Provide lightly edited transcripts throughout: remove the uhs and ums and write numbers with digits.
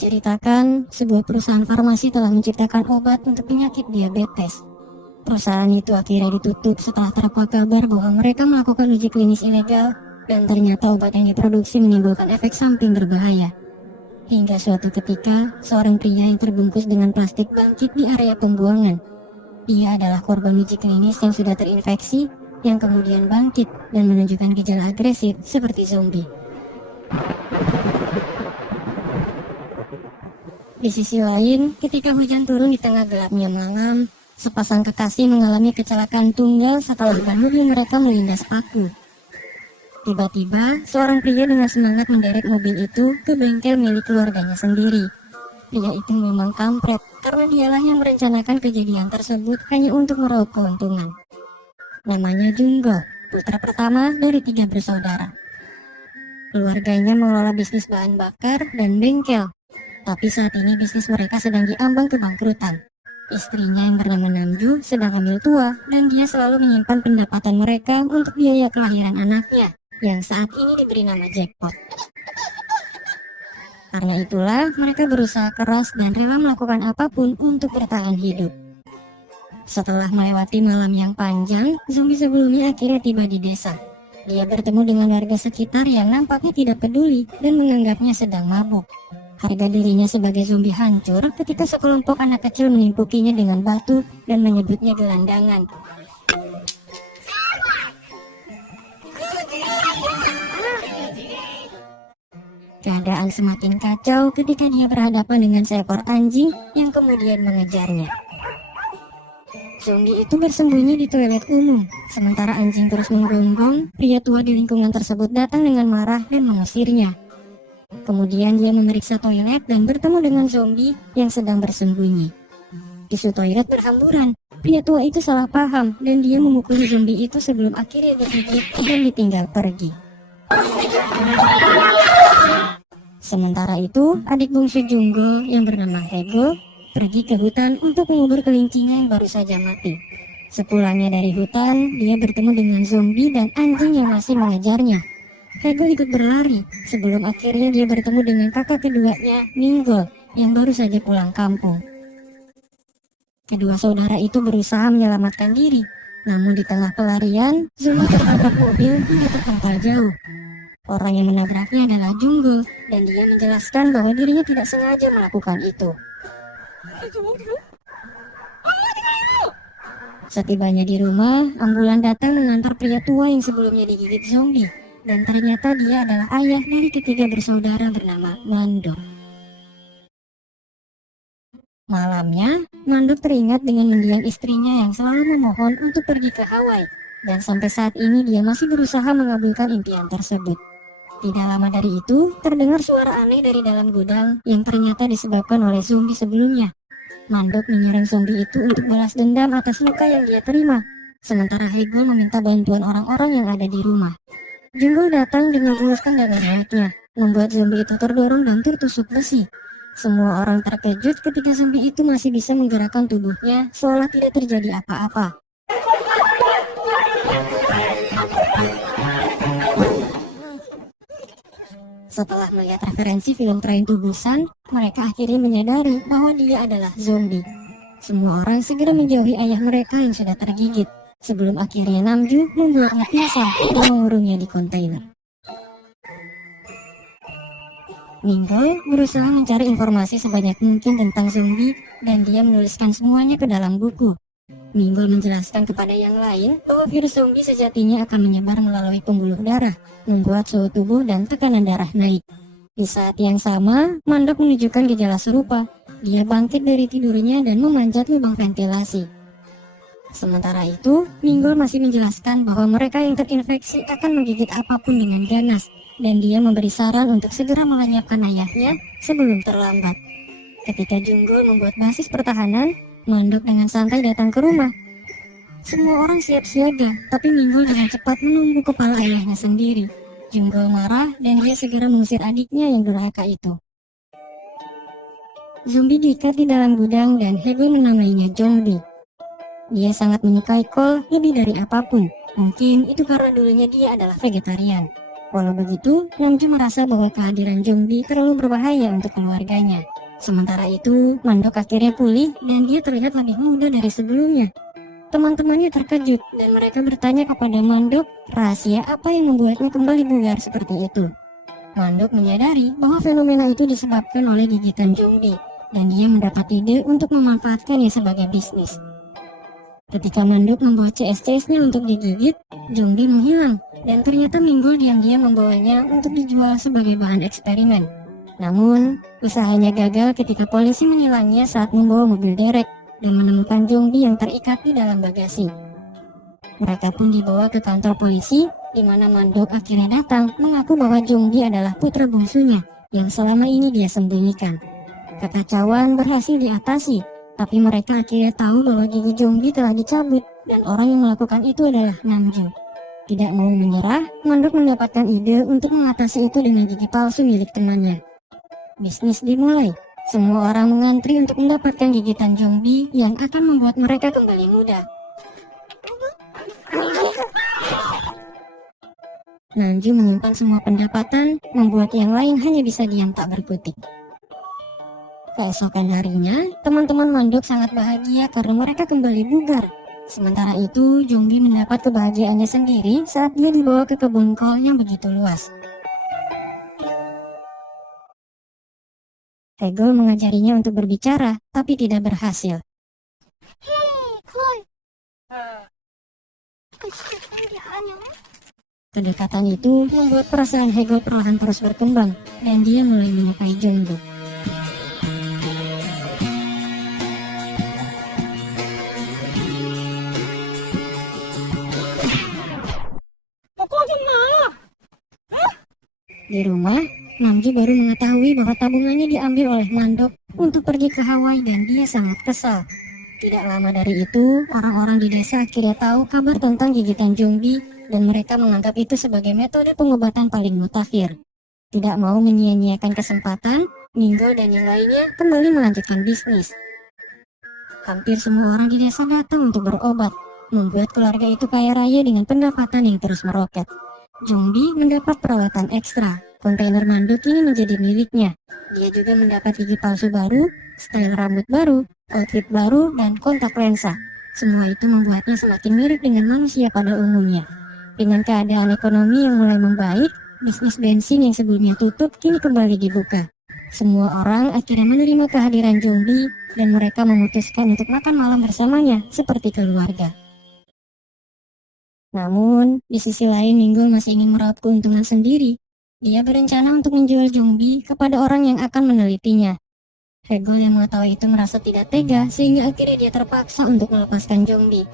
Ceritakan, sebuah perusahaan farmasi telah menciptakan obat untuk penyakit diabetes. Perusahaan itu akhirnya ditutup setelah terkuak kabar bahwa mereka melakukan uji klinis ilegal dan ternyata obat yang diproduksi menimbulkan efek samping berbahaya. Hingga suatu ketika, seorang pria yang terbungkus dengan plastik bangkit di area pembuangan. Dia adalah korban uji klinis yang sudah terinfeksi, yang kemudian bangkit dan menunjukkan gejala agresif seperti zombie. Di sisi lain, ketika hujan turun di tengah gelapnya malam, sepasang kekasih mengalami kecelakaan tunggal setelah ban mobil mereka melindas paku. Tiba-tiba, seorang pria dengan semangat menderek mobil itu ke bengkel milik keluarganya sendiri. Pria itu memang kampret, karena dialah yang merencanakan kejadian tersebut hanya untuk meraup keuntungan. Namanya Jungo, putra pertama dari 3 bersaudara. Keluarganya mengelola bisnis bahan bakar dan bengkel. Tapi saat ini bisnis mereka sedang diambang kebangkrutan. Istrinya yang bernama Namju sedang hamil tua dan dia selalu menyimpan pendapatan mereka untuk biaya kelahiran anaknya yang saat ini diberi nama Jackpot. Karena itulah mereka berusaha keras dan rela melakukan apapun untuk bertahan hidup. Setelah melewati malam yang panjang, zombie sebelumnya akhirnya tiba di desa. Dia bertemu dengan warga sekitar yang nampaknya tidak peduli dan menganggapnya sedang mabuk. Harga dirinya sebagai zombie hancur ketika sekelompok anak kecil menimpukinya dengan batu dan menyebutnya gelandangan. Keadaan semakin kacau ketika dia berhadapan dengan seekor anjing yang kemudian mengejarnya. Zombie itu bersembunyi di toilet umum, sementara anjing terus menggonggong. Pria tua di lingkungan tersebut datang dengan marah dan mengusirnya. Kemudian dia memeriksa toilet dan bertemu dengan zombie yang sedang bersembunyi. Tisu toilet berhamburan. Pria tua itu salah paham dan dia memukuli zombie itu sebelum akhirnya digigit dan ditinggal pergi. Sementara itu, adik bungsu Jungo yang bernama Hego pergi ke hutan untuk mengubur kelincinya yang baru saja mati. Sepulangnya dari hutan, dia bertemu dengan zombie dan anjing yang masih mengejarnya. Hego ikut berlari sebelum akhirnya dia bertemu dengan kakak keduanya, Mingo, yang baru saja pulang kampung. Kedua saudara itu berusaha menyelamatkan diri, namun di tengah pelarian, zombie tertabrak mobil hingga terpental jauh. Orang yang menabraknya adalah Jungo, dan dia menjelaskan bahwa dirinya tidak sengaja melakukan itu. Setibanya di rumah, ambulan datang mengantar pria tua yang sebelumnya digigit zombie. Dan ternyata dia adalah ayah dari ketiga bersaudara bernama Mandok. Malamnya, Mandok teringat dengan mendiang istrinya yang selalu memohon untuk pergi ke Hawaii. Dan sampai saat ini dia masih berusaha mengabulkan impian tersebut. Tidak lama dari itu, terdengar suara aneh dari dalam gudang yang ternyata disebabkan oleh zombie sebelumnya. Mandok menyerang zombie itu untuk balas dendam atas luka yang dia terima. Sementara Hego meminta bantuan orang-orang yang ada di rumah. Jungo datang dengan menghunuskan dagangannya, membuat zombie itu terdorong dan tertusuk besi. Semua orang terkejut ketika zombie itu masih bisa menggerakkan tubuhnya seolah tidak terjadi apa-apa. Setelah melihat referensi film Train to Busan, mereka akhirnya menyadari bahwa dia adalah zombie. Semua orang segera menjauhi ayah mereka yang sudah tergigit. Sebelum akhirnya Namju membuatnya pingsan dan mengurungnya di kontainer. Mingo berusaha mencari informasi sebanyak mungkin tentang zombie dan dia menuliskan semuanya ke dalam buku. Mingo menjelaskan kepada yang lain bahwa virus zombie sejatinya akan menyebar melalui pembuluh darah, membuat suhu tubuh dan tekanan darah naik. Di saat yang sama, Mandok menunjukkan gejala serupa. Dia bangkit dari tidurnya dan memanjat lubang ventilasi. Sementara itu, Mingo masih menjelaskan bahwa mereka yang terinfeksi akan menggigit apapun dengan ganas, dan dia memberi saran untuk segera melenyapkan ayahnya sebelum terlambat. Ketika Jungo membuat basis pertahanan, Mandok dengan santai datang ke rumah. Semua orang siap siaga, tapi Mingo dengan cepat menumbuh kepala ayahnya sendiri. Jungo marah dan dia segera mengusir adiknya yang durhaka itu. Zombie diikat di dalam gudang dan Hego menamainya Zombie. Dia sangat menyukai kol lebih dari apapun. Mungkin itu karena dulunya dia adalah vegetarian. Walau begitu, Namju merasa bahwa kehadiran zombie terlalu berbahaya untuk keluarganya. Sementara itu, Mandok akhirnya pulih dan dia terlihat lebih muda dari sebelumnya. Teman-temannya terkejut dan mereka bertanya kepada Mandok rahasia apa yang membuatnya kembali bugar seperti itu. Mandok menyadari bahwa fenomena itu disebabkan oleh gigitan zombie dan dia mendapat ide untuk memanfaatkannya sebagai bisnis. Ketika Mandok membawa CS-CS-nya untuk digigit, zombie menghilang dan ternyata Minggul diam-diam membawanya untuk dijual sebagai bahan eksperimen. Namun, usahanya gagal ketika polisi menilangnya saat membawa mobil derek dan menemukan zombie yang terikat di dalam bagasi. Mereka pun dibawa ke kantor polisi, di mana Mandok akhirnya datang mengaku bahwa zombie adalah putra bungsunya yang selama ini dia sembunyikan. Kekacauan berhasil diatasi, tapi mereka akhirnya tahu bahwa gigi zombie telah dicabut dan orang yang melakukan itu adalah Namju. Tidak mau menyerah, Mandok mendapatkan ide untuk mengatasi itu dengan gigi palsu milik temannya. Bisnis dimulai. Semua orang mengantri untuk mendapatkan gigitan zombie yang akan membuat mereka kembali muda. Namju menyimpan semua pendapatan, membuat yang lain hanya bisa diam tak berkutik. Keesokan harinya, teman-teman Mandok sangat bahagia karena mereka kembali bugar. Sementara itu, zombie mendapat kebahagiaannya sendiri saat dia dibawa ke kebun kol yang begitu luas. Hegel mengajarinya untuk berbicara, tapi tidak berhasil. Kedekatan itu membuat perasaan Hegel perlahan terus berkembang, dan dia mulai menyukai Jungkook. Di rumah, Namju baru mengetahui bahwa tabungannya diambil oleh Mandok untuk pergi ke Hawaii dan dia sangat kesal. Tidak lama dari itu, orang-orang di desa akhirnya tahu kabar tentang gigitan zombie dan mereka menganggap itu sebagai metode pengobatan paling mutakhir. Tidak mau menyia-nyiakan kesempatan, Minggul dan yang lainnya kembali melanjutkan bisnis. Hampir semua orang di desa datang untuk berobat, membuat keluarga itu kaya raya dengan pendapatan yang terus meroket. Zombie mendapat perawatan ekstra. Kontainer Mandok ini menjadi miliknya. Dia juga mendapat gigi palsu baru, style rambut baru, outfit baru, dan kontak lensa. Semua itu membuatnya semakin mirip dengan manusia pada umumnya. Dengan keadaan ekonomi yang mulai membaik, bisnis bensin yang sebelumnya tutup kini kembali dibuka. Semua orang akhirnya menerima kehadiran zombie dan mereka memutuskan untuk makan malam bersamanya seperti keluarga. Namun, di sisi lain Minggul masih ingin meraup keuntungan sendiri. Dia berencana untuk menjual zombie kepada orang yang akan menelitinya. Hegel yang mengetahui itu merasa tidak tega sehingga akhirnya dia terpaksa untuk melepaskan zombie.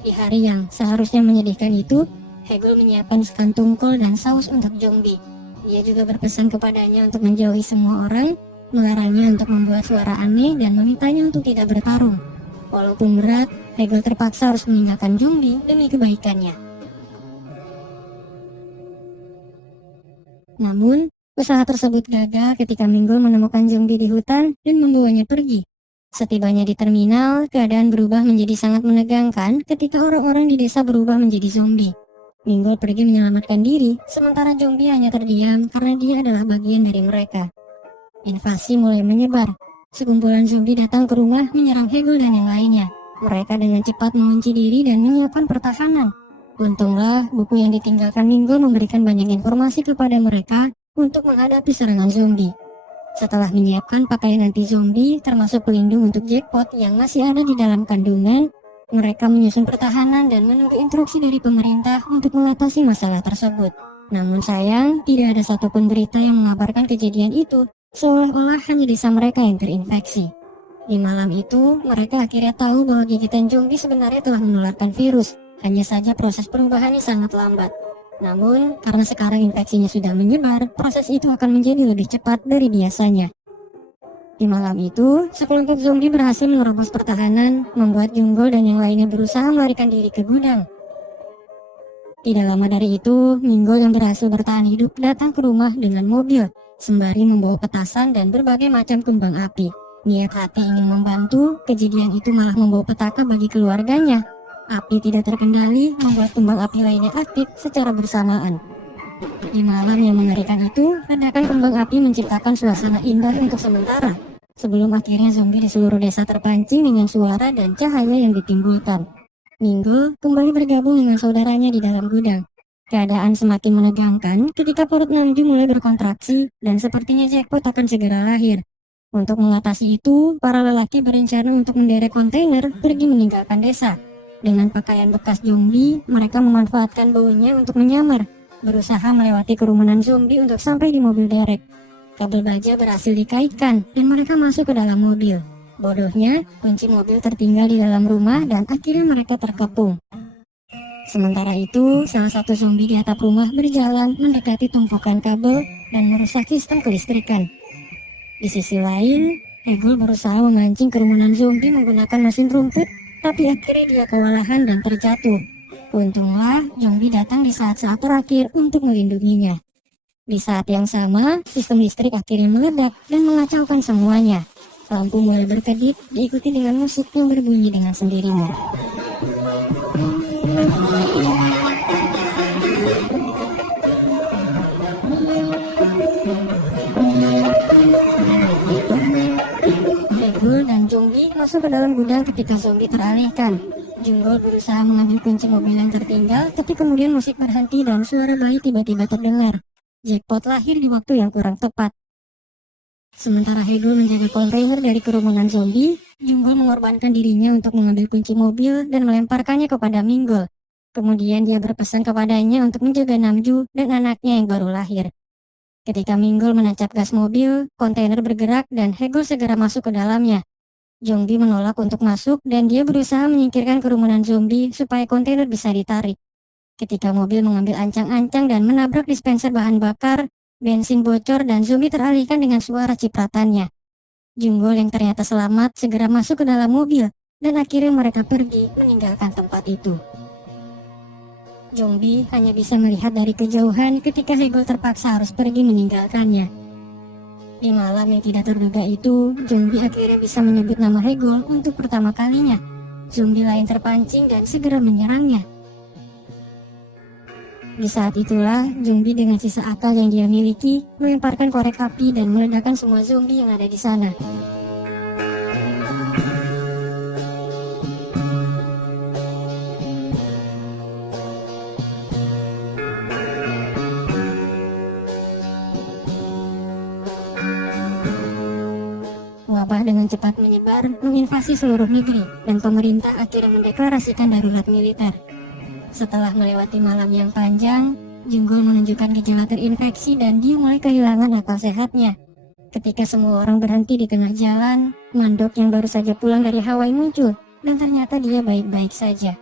Di hari yang seharusnya menyedihkan itu, Hegel menyiapkan sekantung kol dan saus untuk zombie. Dia juga berpesan kepadanya untuk menjauhi semua orang, melarangnya untuk membuat suara aneh dan memintanya untuk tidak bertarung. Walaupun berat, Hegel terpaksa harus meninggalkan zombie demi kebaikannya. Namun, usaha tersebut gagal ketika Minggul menemukan zombie di hutan dan membawanya pergi. Setibanya di terminal, keadaan berubah menjadi sangat menegangkan ketika orang-orang di desa berubah menjadi zombie. Minggul pergi menyelamatkan diri, sementara zombie hanya terdiam karena dia adalah bagian dari mereka. Invasi mulai menyebar. Sekumpulan zombie datang ke rumah menyerang Hegel dan yang lainnya. Mereka dengan cepat mengunci diri dan menyiapkan pertahanan. Untunglah, buku yang ditinggalkan Minggul memberikan banyak informasi kepada mereka untuk menghadapi serangan zombie. Setelah menyiapkan pakaian anti-zombie, termasuk pelindung untuk jackpot yang masih ada di dalam kandungan, mereka menyusun pertahanan dan menunggu instruksi dari pemerintah untuk mengatasi masalah tersebut. Namun sayang, tidak ada satupun berita yang mengabarkan kejadian itu, seolah-olah hanya desa mereka yang terinfeksi. Di malam itu, mereka akhirnya tahu bahwa gigitan zombie sebenarnya telah menularkan virus. Hanya saja proses perubahannya sangat lambat. Namun, karena sekarang infeksinya sudah menyebar, proses itu akan menjadi lebih cepat dari biasanya. Di malam itu, sekelompok zombie berhasil menerobos pertahanan, membuat Junggol dan yang lainnya berusaha melarikan diri ke gudang. Tidak lama dari itu, Minggol yang berhasil bertahan hidup datang ke rumah dengan mobil, sembari membawa petasan dan berbagai macam kembang api. Niat hati ingin membantu, kejadian itu malah membawa petaka bagi keluarganya. Api tidak terkendali, membuat kembang api lainnya aktif secara bersamaan. Di malam yang mengerikan itu, ledakan kembang api menciptakan suasana indah untuk sementara, sebelum akhirnya zombie di seluruh desa terpancing dengan suara dan cahaya yang ditimbulkan. Mingo kembali bergabung dengan saudaranya di dalam gudang. Keadaan semakin menegangkan ketika perut Namju mulai berkontraksi dan sepertinya jackpot akan segera lahir. Untuk mengatasi itu, para lelaki berencana untuk menderek kontainer pergi meninggalkan desa. Dengan pakaian bekas zombie, mereka memanfaatkan baunya untuk menyamar, berusaha melewati kerumunan zombie untuk sampai di mobil derek. Kabel baja berhasil dikaitkan dan mereka masuk ke dalam mobil. Bodohnya, kunci mobil tertinggal di dalam rumah dan akhirnya mereka terkepung. Sementara itu, salah satu zombie di atap rumah berjalan mendekati tumpukan kabel dan merusak sistem kelistrikan. Di sisi lain, Hegel berusaha memancing kerumunan zombie menggunakan mesin rumput, tapi akhirnya dia kewalahan dan terjatuh. Untunglah, zombie datang di saat-saat terakhir untuk melindunginya. Di saat yang sama, sistem listrik akhirnya meledak dan mengacaukan semuanya. Lampu mulai berkedip, diikuti dengan musik yang berbunyi dengan sendirinya. Hegel dan Jungbi masuk ke dalam gudang ketika zombie teralihkan. Junggol berusaha mengambil kunci mobil yang tertinggal, tapi kemudian musik berhenti dan suara bayi tiba-tiba terdengar. Jackpot lahir di waktu yang kurang tepat. Sementara Hegel menjaga kontainer dari kerumunan zombie, Junggol mengorbankan dirinya untuk mengambil kunci mobil dan melemparkannya kepada Minggol. Kemudian dia berpesan kepadanya untuk menjaga Namju dan anaknya yang baru lahir. Ketika Minggol menancap gas mobil, kontainer bergerak dan Hegel segera masuk ke dalamnya. Jongbi menolak untuk masuk dan dia berusaha menyingkirkan kerumunan zombie supaya kontainer bisa ditarik. Ketika mobil mengambil ancang-ancang dan menabrak dispenser bahan bakar, bensin bocor dan zombie teralihkan dengan suara cipratannya. Junggol yang ternyata selamat segera masuk ke dalam mobil dan akhirnya mereka pergi meninggalkan tempat itu. Jongbi hanya bisa melihat dari kejauhan ketika Hegel terpaksa harus pergi meninggalkannya. Di malam yang tidak terduga itu, Jongbi akhirnya bisa menyebut nama Hegel untuk pertama kalinya. Zombie lain terpancing dan segera menyerangnya. Di saat itulah, Jongbi dengan sisa akal yang dia miliki melemparkan korek api dan meledakkan semua zombie yang ada di sana. Wabah dengan cepat menyebar, menginvasi seluruh negeri, dan pemerintah akhirnya mendeklarasikan darurat militer. Setelah melewati malam yang panjang, Junggol menunjukkan gejala terinfeksi dan dia mulai kehilangan akal sehatnya. Ketika semua orang berhenti di tengah jalan, Mandok yang baru saja pulang dari Hawaii muncul, dan ternyata dia baik-baik saja.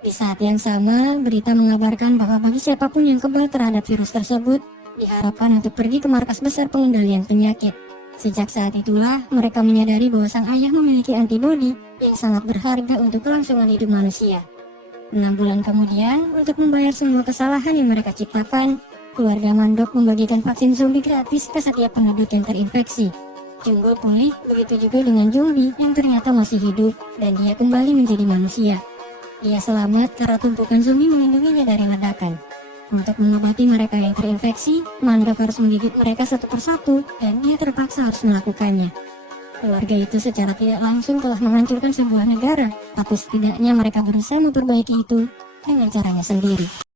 Di saat yang sama, berita mengabarkan bahwa bagi siapapun yang kebal terhadap virus tersebut, diharapkan untuk pergi ke markas besar pengendalian penyakit. Sejak saat itulah, mereka menyadari bahwa sang ayah memiliki antibodi yang sangat berharga untuk kelangsungan hidup manusia. 6 bulan kemudian, untuk membayar semua kesalahan yang mereka ciptakan, keluarga Mandok membagikan vaksin zombie gratis ke setiap penduduk yang terinfeksi. Junggol pulih, begitu juga dengan Jongbi yang ternyata masih hidup, dan dia kembali menjadi manusia. Dia selamat karena tumpukan zombie melindunginya dari ledakan. Untuk mengobati mereka yang terinfeksi, Mandok harus menggigit mereka satu persatu, dan dia terpaksa harus melakukannya. Keluarga itu secara tidak langsung telah menghancurkan sebuah negara, tapi setidaknya mereka berusaha memperbaiki itu dengan caranya sendiri.